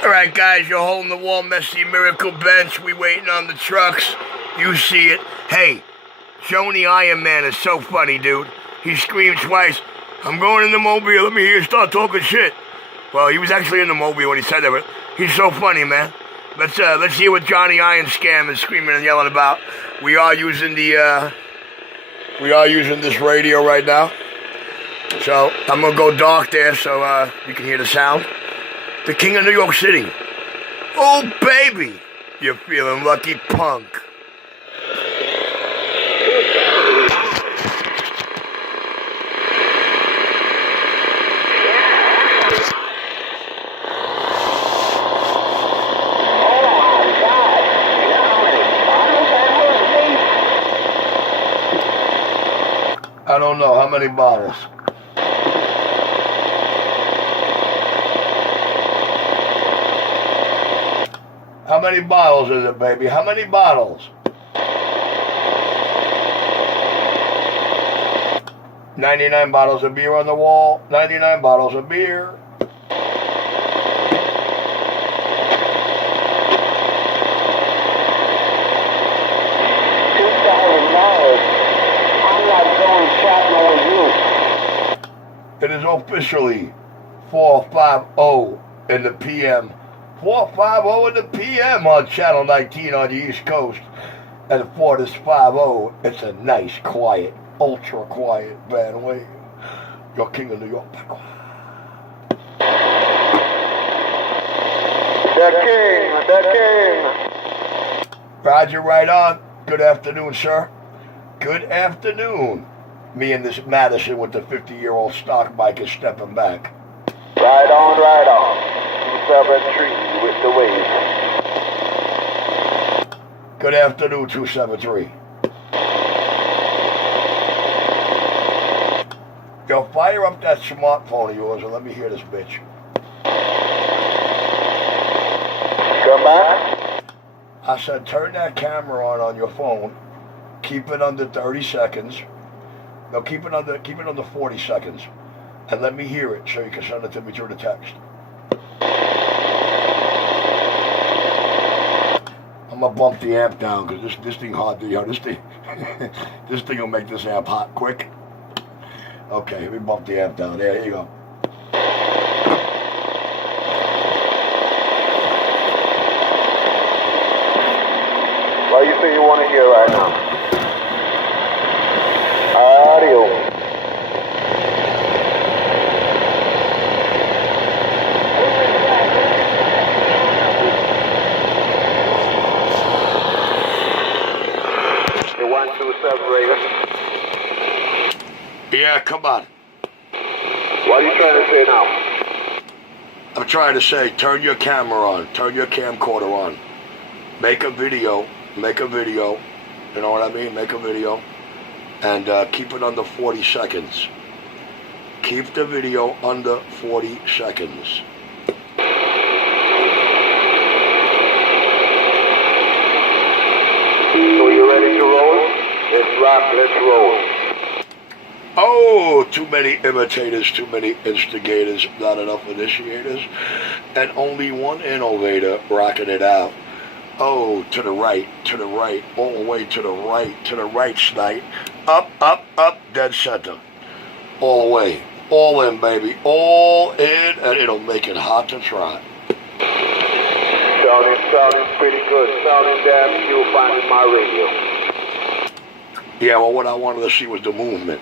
Alright guys, you're holding the wall, messy miracle bench. We waiting on the trucks. You see it. Hey, Joanie Iron Man is so funny, dude. He screamed twice, "I'm going in the mobile, let me hear you start talking shit." Well, he was actually in the mobile when he said that, but he's so funny, man. Let's hear what Johnny Iron Scam is screaming and yelling about. We are using this radio right now. So I'm gonna go dark there so you can hear the sound. The King of New York City. Oh baby, you're feeling lucky, punk. I don't know how many bottles. How many bottles is it, baby? How many bottles? 99 bottles of beer on the wall. 99 bottles of beer. It is officially 4:50 in the PM. 4:50 in the PM on Channel 19 on the East Coast. And for this 50, it's a nice, quiet, ultra quiet band wave. Your King of New York. The King. Roger, right on. Good afternoon, sir. Good afternoon. Me and this Madison with the 50-year-old stock bike is stepping back. Right on. 273 with the wave. Good afternoon, 273. Yo, fire up that smartphone of yours and let me hear this bitch. Come back. I said, turn that camera on your phone. Keep it under 30 seconds. No, keep it under 40 seconds. And let me hear it so you can send it to me through the text. I'm gonna bump the amp down because this thing hot. This thing will make this amp hot quick. Okay, let me bump the amp down. There you go. What do you think you want to hear right now? Audio. The 127 Raven. Yeah, come on. What are you trying to say now? I'm trying to say, turn your camera on. Turn your camcorder on. Make a video. You know what I mean? Make a video. And keep it under 40 seconds. Keep the video under 40 seconds. So you ready to roll? Let's rock, let's roll. Oh, too many imitators, too many instigators, not enough initiators, and only one innovator rocking it out. Oh, to the right, all the way to the right, Snipe. Up, dead center. All the way, all in, baby, all in, and it'll make it hot to try. Sounding pretty good. Sounding damn you'll find in my radio. Yeah, well, what I wanted to see was the movement.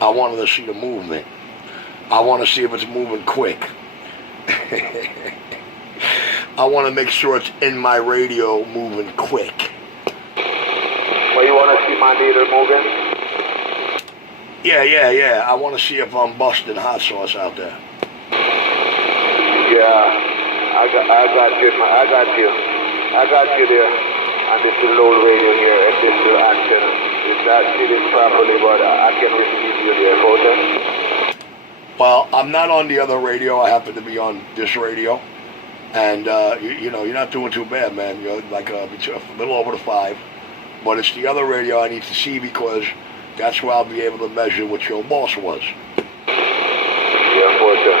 I wanted to see the movement. I want to see if it's moving quick. I want to make sure it's in my radio moving quick. Well, you want to see my needle moving? Yeah. I want to see if I'm busting hot sauce out there. Yeah, I got you there. And this is low radio here, and this is antenna. It's not sitting properly, but I can receive you there, okay? Well, I'm not on the other radio. I happen to be on this radio. And, you know, you're not doing too bad, man. You're like a little over the 5. But it's the other radio I need to see because that's where I'll be able to measure what your boss was. Yeah, for sure.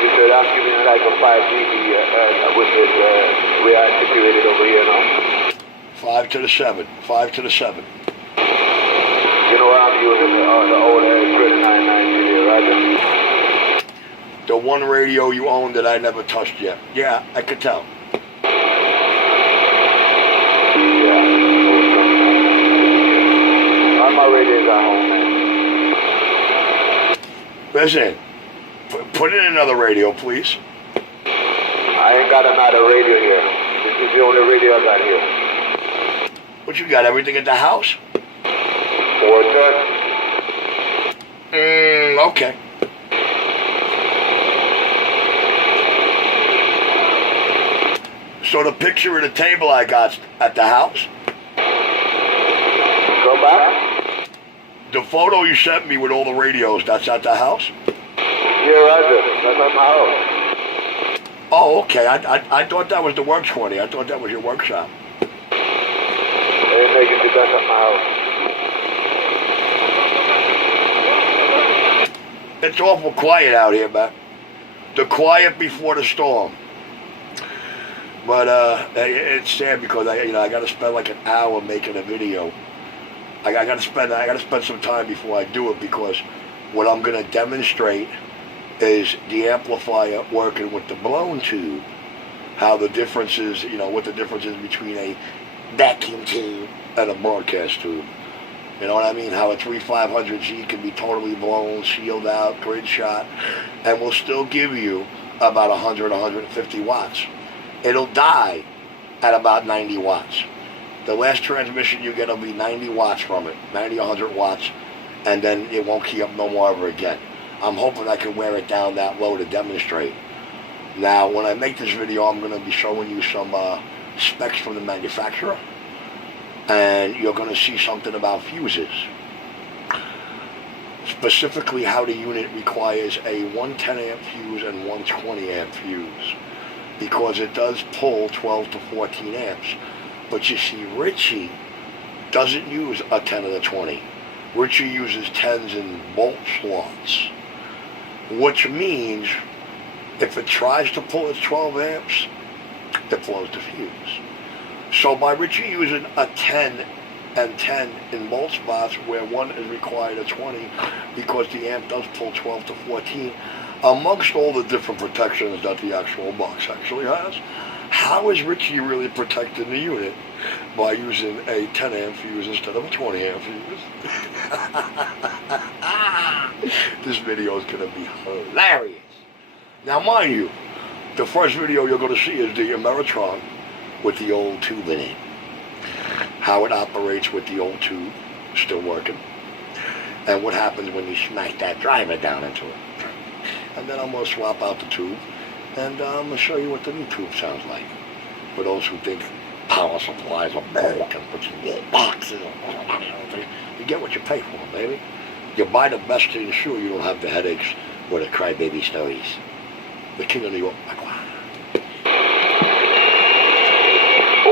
You said we're activating like a 5 dB with it. We are situated over here now. 5 to the 7. 5 to the 7. You know what I'm using? The old 3990 there, right? The one radio you own that I never touched yet. Yeah, I could tell. Yeah. All my radios are home, man. Listen, put in another radio, please. I ain't got another radio here. This is the only radio I got here. What, you got everything at the house? Okay. So the picture of the table I got at the house? Go back? The photo you sent me with all the radios, that's at the house? Yeah, right there. That's at my house. Oh, okay. I thought that was the work 20. I thought that was your workshop. They make it that's at my house. It's awful quiet out here, man. The quiet before the storm. But it's sad because I got to spend like an hour making a video. I got to spend some time before I do it, because what I'm going to demonstrate is the amplifier working with the blown tube. How the difference is, what the difference is between a vacuum tube and a broadcast tube. You know what I mean? How a 3500G can be totally blown, sealed out, grid shot, and will still give you about 100, 150 watts. It'll die at about 90 watts. The last transmission you get will be 90 watts from it, 90, 100 watts, and then it won't key up no more ever again. I'm hoping I can wear it down that low to demonstrate. Now, when I make this video, I'm going to be showing you some specs from the manufacturer. And you're going to see something about fuses. Specifically, how the unit requires a 110 amp fuse and 120 amp fuse, because it does pull 12 to 14 amps. But you see, Richie doesn't use a 10 and a 20. Richie uses 10s in bolt slots, which means if it tries to pull its 12 amps, it blows the fuse. So by Richie using a 10 and 10 in both spots where one is required a 20, because the amp does pull 12 to 14, amongst all the different protections that the actual box actually has, how is Richie really protecting the unit by using a 10 amp fuse instead of a 20 amp fuse? This video is going to be hilarious. Now mind you, the first video you're going to see is the Ameritron with the old tube in it. How it operates with the old tube, still working. And what happens when you smack that driver down into it. And then I'm going to swap out the tube, and I'm going to show you what the new tube sounds like. For those who think power supplies are bulk and put some little boxes, you get what you pay for, baby. You buy the best to ensure you don't have the headaches or the crybaby stories. The King of New York.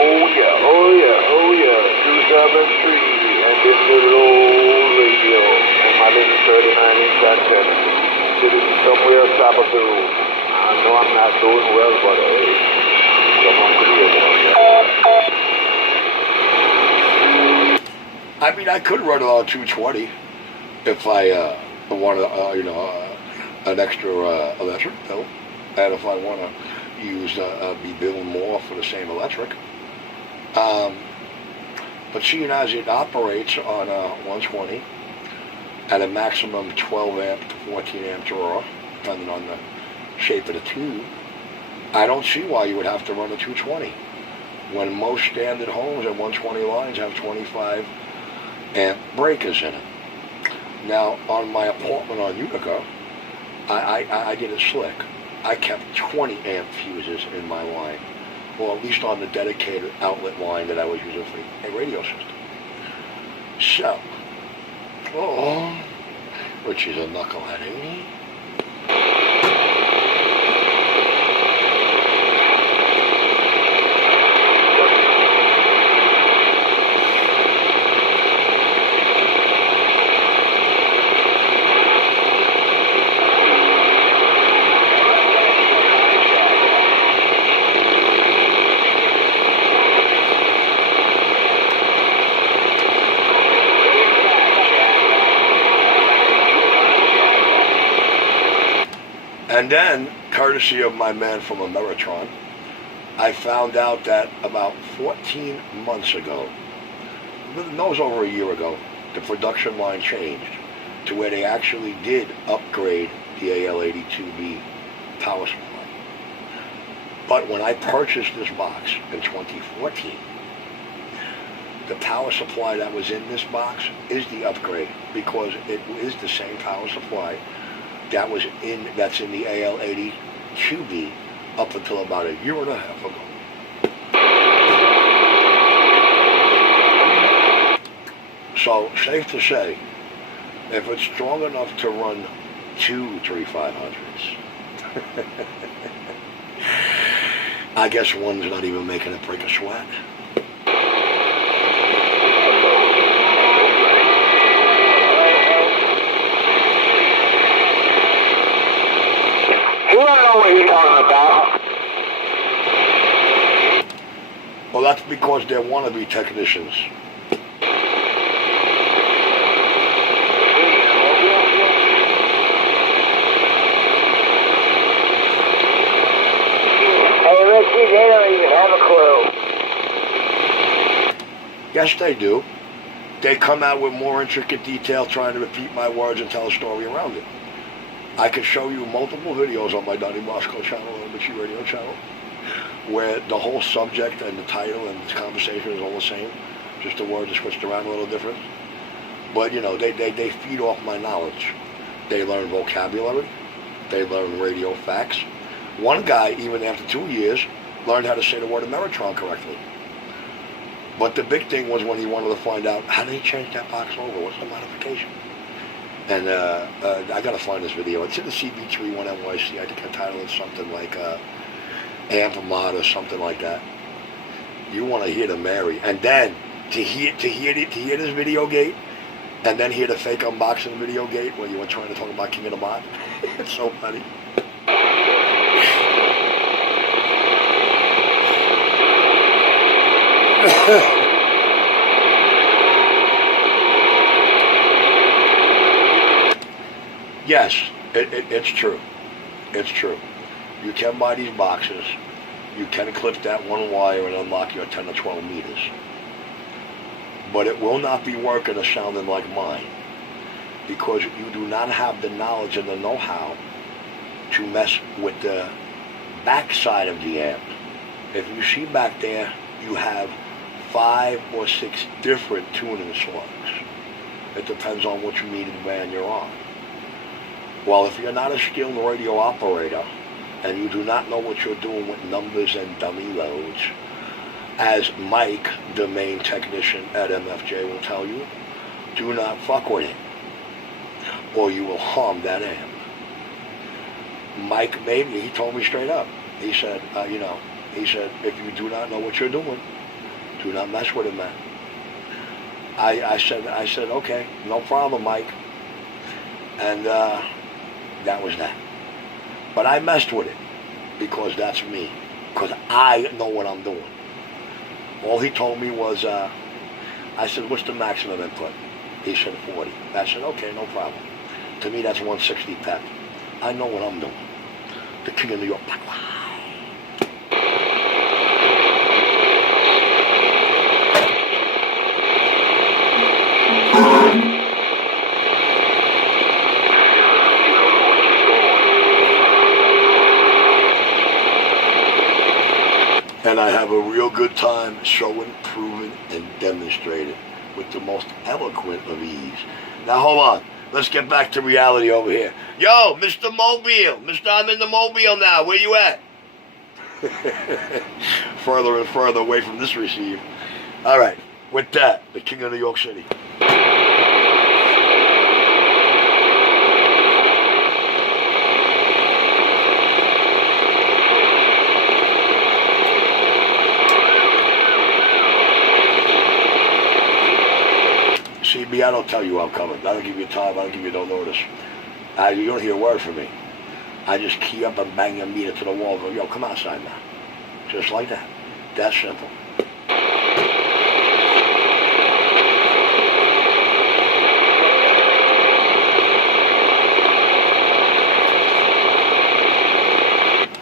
Oh yeah, 2003, and this little old radio, and my little 39-inch antenna, sitting somewhere on top of the roof. I know I'm not doing well, but I mean, I could run it on 220 if I wanted, an extra electric bill, and if I want to use be billing more for the same electric. But seeing as it operates on 120 at a maximum 12 amp to 14 amp draw, depending on the shape of the tube, I don't see why you would have to run a 220 when most standard homes at 120 lines have 25 amp breakers in it. Now, on my apartment on Utica, I did it slick. I kept 20 amp fuses in my line, or at least on the dedicated outlet line that I was using for a radio system. So, which is a knucklehead, ain't he? And then, courtesy of my man from Ameritron, I found out that about 14 months ago, no, it was over a year ago, the production line changed to where they actually did upgrade the Al-82b power supply. But when I purchased this box in 2014, the power supply that was in this box is the upgrade because it is the same power supply that's in the Al-80b up until about a year and a half ago. So, safe to say, if it's strong enough to run 2 3500s, I guess one's not even making it break a sweat. You don't know what you're talking about. Well, that's because they're wannabe technicians. Hey, Richie, they don't even have a clue. Yes, they do. They come out with more intricate detail trying to repeat my words and tell a story around it. I can show you multiple videos on my Donnie Moscow channel, or Richie Radio channel, where the whole subject and the title and the conversation is all the same. Just the words are switched around a little different. But, you know, they feed off my knowledge. They learn vocabulary. They learn radio facts. One guy, even after 2 years, learned how to say the word Ameritron correctly. But the big thing was when he wanted to find out, how did he change that box over? What's the modification? And I got to find this video. It's in the CB31 NYC. I think I titled it something like Amp Mod or something like that. You want to hear the Mary. And then to hear this video gate, and then hear the fake unboxing video gate where you were trying to talk about King of the Mod. It's so funny. Yes, it's true. It's true. You can buy these boxes. You can clip that one wire and unlock your 10 or 12 meters. But it will not be working or sounding like mine because you do not have the knowledge and the know-how to mess with the backside of the amp. If you see back there, you have 5 or 6 different tuning slugs. It depends on which meter band you're on. Well, if you're not a skilled radio operator and you do not know what you're doing with numbers and dummy loads, as Mike, the main technician at MFJ, will tell you, do not fuck with it, or you will harm that amp. Mike made me, he told me straight up. He said, he said, if you do not know what you're doing, do not mess with it, man. I said, okay, no problem, Mike. And that was that. But I messed with it because that's me. Because I know what I'm doing. All he told me was, I said, what's the maximum input? He said 40. I said, okay, no problem. To me, that's 160 pep. I know what I'm doing. The King of New York. And I have a real good time showing, proving, and demonstrating with the most eloquent of ease. Now hold on. Let's get back to reality over here. Yo, Mr. Mobile. I'm in the Mobile now. Where you at? Further and further away from this receive. All right. With that, the King of New York City. CB, I don't tell you I'm coming. I don't give you time. I don't give you no notice. You don't hear a word from me. I just key up and bang your meter to the wall and go, yo, come outside now. Just like that. That's simple.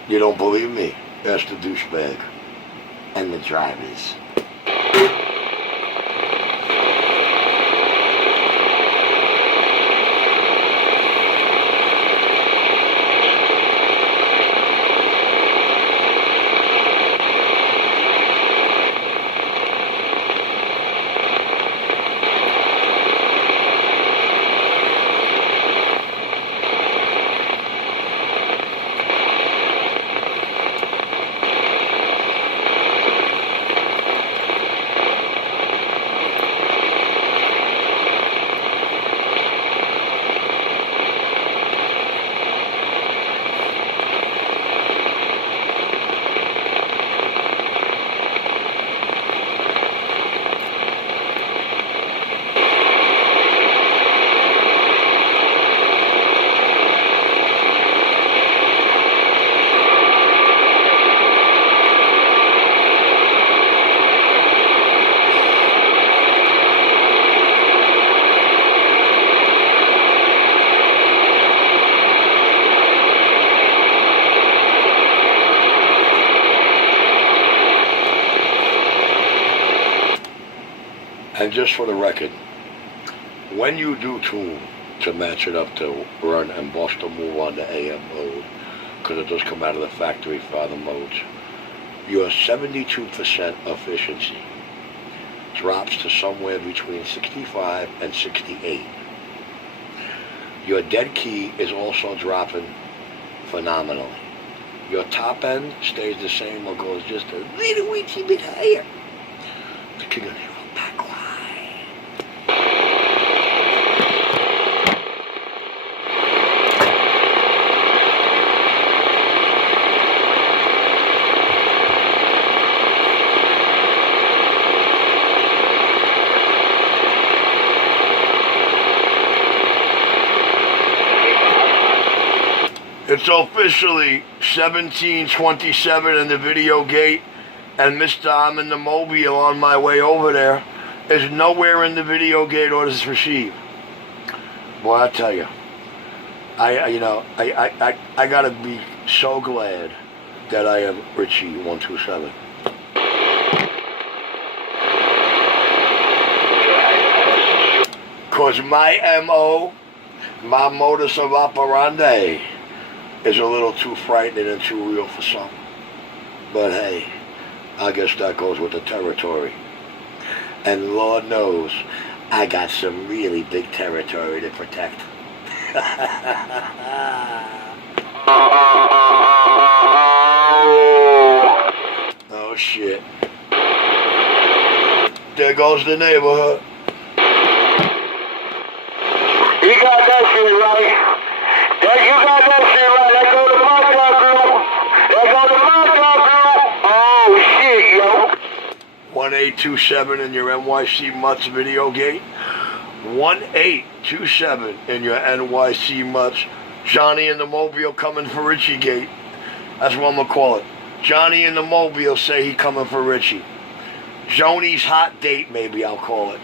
You don't believe me? Ask the douchebag and the drivers. And just for the record, when you do tune to match it up to run and bust a move on the AM mode, because it does come out of the factory for other modes, your 72% efficiency drops to somewhere between 65 and 68. Your dead key is also dropping phenomenally. Your top end stays the same or goes just a little wee bit higher. The king of the back wide. It's officially 17:27 in the video gate, and Mr. I'm in the mobile on my way over there is nowhere in the video gate orders received. Boy, I tell you, I gotta be so glad that I have Richie 127. Cause my MO, my modus of operandi, is a little too frightening and too real for some. But hey, I guess that goes with the territory. And Lord knows, I got some really big territory to protect. Oh shit. There goes the neighborhood. You got that shit right. You got that shit right. That go to my dog, girl. That go to my dog, girl. Oh, shit, yo. 1827 in your NYC Mutts video gate. 1827 in your NYC Mutts. Johnny in the Mobile coming for Richie gate. That's what I'm going to call it. Johnny in the Mobile say he coming for Richie. Joanies hot date, maybe I'll call it.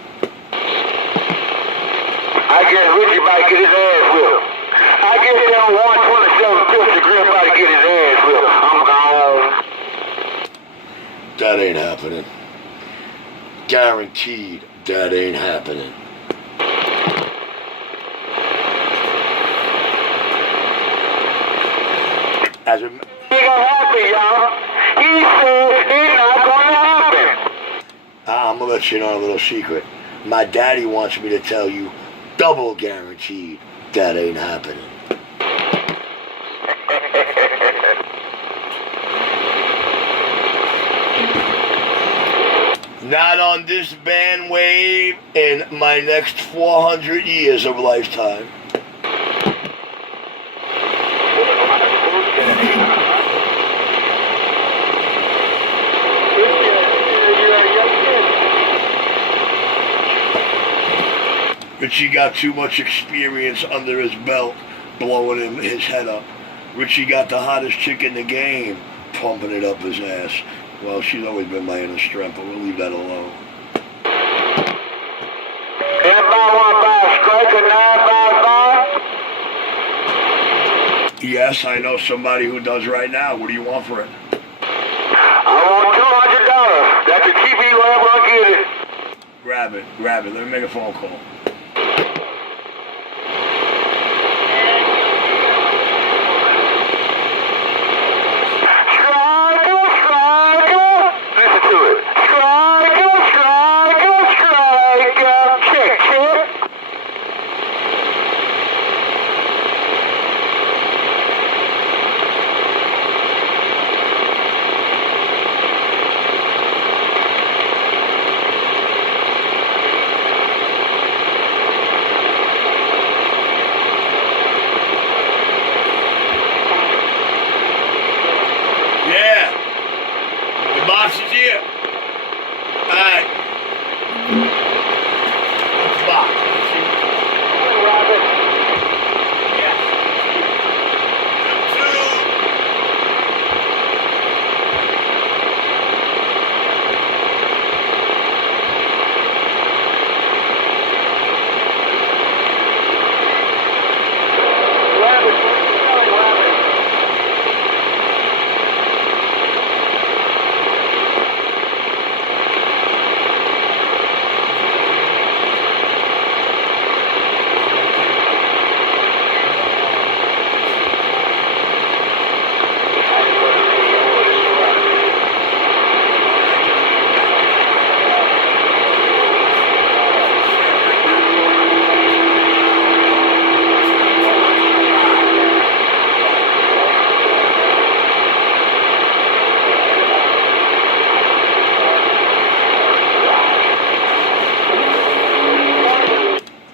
I guess Richie might get his ass whipped. I guess that 127 50 grip about to get his ass whipped. I'm gone. That ain't happening. Guaranteed that ain't happening. As a... It ain't gonna happen, y'all. He said it's not gonna happen. I'm gonna let you know a little secret. My daddy wants me to tell you, double guaranteed that ain't happening. Not on this band wave in my next 400 years of lifetime. Richie got too much experience under his belt, blowing his head up. Richie got the hottest chick in the game, pumping it up his ass. Well, she's always been my inner strength, but we'll leave that alone. Anybody want to buy a striker 955? Yes, I know somebody who does right now. What do you want for it? I want $200. That's a TV wherever I get it. Grab it. Let me make a phone call. Listen to it. Check. Yeah. The box is here. All right. What's the box? Let's see. Robert. Yes. Two.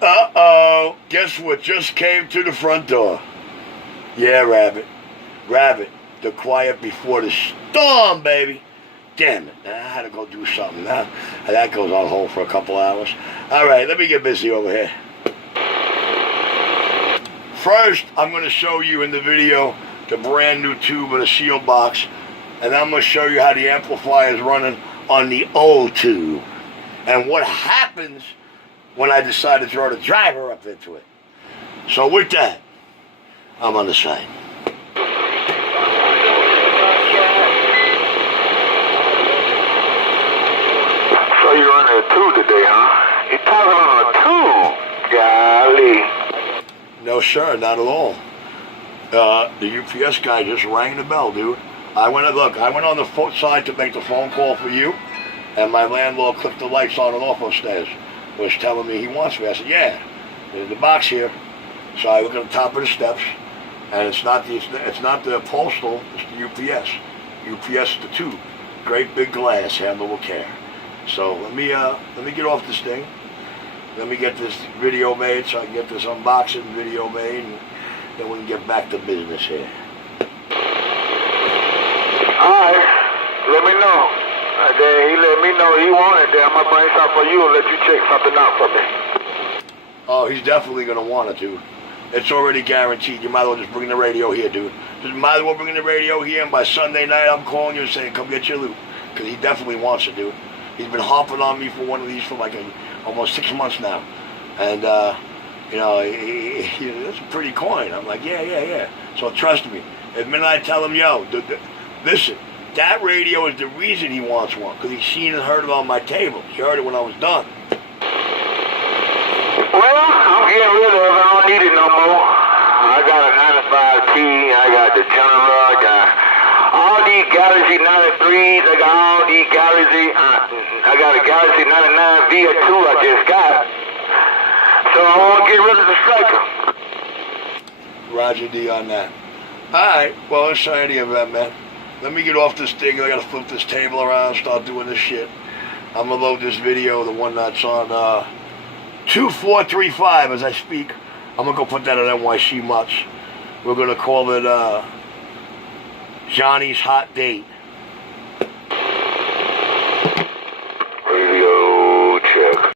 Uh-oh. Guess what just came to the front door? Yeah, Rabbit. The quiet before the storm, baby. Damn it. I had to go do something. Now that goes on hold for a couple hours. All right, let me get busy over here. First, I'm going to show you in the video the brand new tube in a sealed box. And I'm going to show you how the amplifier is running on the old tube. And what happens when I decide to throw the driver up into it. So with that, I'm on the side. So you're on a tube today, huh? You're talking on a tube? Golly. No, sir, not at all. The UPS guy just rang the bell, dude. I went on the side to make the phone call for you, and my landlord clicked the lights on and off upstairs. Was telling me he wants me. I said, yeah, there's the box here. So I look at the top of the steps, and it's not the postal, it's the UPS. UPS is the tube. Great big glass, handled with care. So let me get off this thing. Let me get this video made so I can get this unboxing video made, and then we can get back to business here. Alright, let me know. Then he let me know he wanted it. Then I'm going to bring something for you and let you check something out for me. Oh, he's definitely going to want it, dude. It's already guaranteed. You might as well just bring the radio here, dude. Just might as well bring the radio here, and by Sunday night I'm calling you and saying, come get your loot. Because he definitely wants it, dude. He's been hopping on me for one of these for like almost 6 months now. And, it's a pretty coin. I'm like, yeah. So trust me. The minute I tell him, yo, listen, that radio is the reason he wants one. Because he's seen and heard it on my table. He heard it when I was done. Well, I'm getting rid of it. I don't need it no more. I got a 95T. I got the General. I got all these Galaxy 93s. I got all these Galaxy. I got a Galaxy 99 V2 I just got. So I want to get rid of the Striker. Roger D on that. Alright, well, let's try any of that, man. Let me get off this thing. I gotta flip this table around, start doing this shit. I'm gonna load this video, the one that's on 2435 as I speak. I'm gonna go put that on NYC Much. We're gonna call it Johnny's Hot Date.